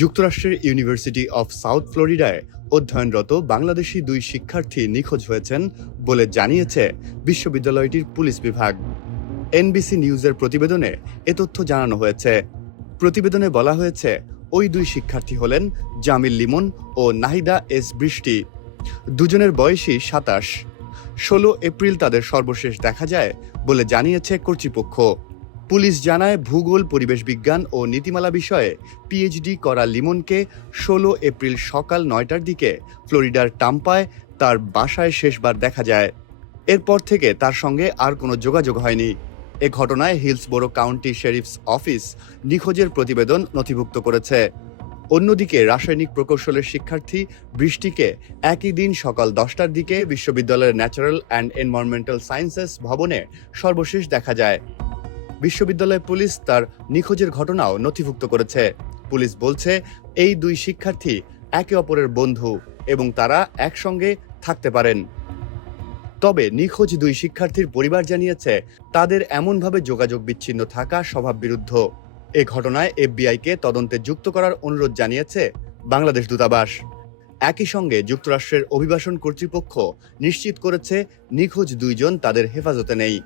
যুক্তরাষ্ট্রের university of south ফ্লোরিডায় অধ্যয়নরত বাংলাদেশি দুই শিক্ষার্থী নিখোঁজ হয়েছেন বলে জানিয়েছে বিশ্ববিদ্যালয়টির পুলিশ বিভাগ। এনবিসি নিউজের প্রতিবেদনে এ তথ্য জানানো হয়েছে। প্রতিবেদনে বলা হয়েছে, ওই দুই শিক্ষার্থী হলেন জামিল লিমন ও নাহিদা এস বৃষ্টি। দুজনের বয়সই ২৭। ১৬ এপ্রিল তাদের সর্বশেষ দেখা যায় বলে জানিয়েছে কর্তৃপক্ষ। পুলিশ জানায়, ভূগোল, পরিবেশ বিজ্ঞান ও নীতিমালা বিষয়ে পিএইচডি করা লিমনকে ১৬ এপ্রিল সকাল ৯টার দিকে ফ্লোরিডার টাম্পায় তার বাসায় শেষবার দেখা যায়। এরপর থেকে তার সঙ্গে আর কোনো যোগাযোগ হয়নি। এ ঘটনায় হিলসবোরো কাউন্টি শেরিফস অফিস নিখোঁজের প্রতিবেদন নথিভুক্ত করেছে। অন্যদিকে রাসায়নিক প্রকৌশলের শিক্ষার্থী বৃষ্টিকে একই দিন সকাল ১০টার দিকে বিশ্ববিদ্যালয়ের ন্যাচারাল অ্যান্ড এনভায়রনমেন্টাল সায়েন্সেস ভবনে সর্বশেষ দেখা যায়। বিশ্ববিদ্যালয় পুলিশ তার নিখোঁজের ঘটনাও নথিভুক্ত করেছে। পুলিশ বলছে, এই দুই শিক্ষার্থী একে অপরের বন্ধু এবং তারা একসঙ্গে থাকতে পারেন। তবে নিখোঁজ দুই শিক্ষার্থীর পরিবার জানিয়েছে, তাদের এমনভাবে যোগাযোগ বিচ্ছিন্ন থাকা স্বভাববিরুদ্ধ। এ ঘটনায় এফবিআইকে তদন্তে যুক্ত করার অনুরোধ জানিয়েছে বাংলাদেশ দূতাবাস। একই সঙ্গে যুক্তরাষ্ট্রের অভিবাসন কর্তৃপক্ষ নিশ্চিত করেছে, নিখোঁজ দুইজন তাদের হেফাজতে নেই।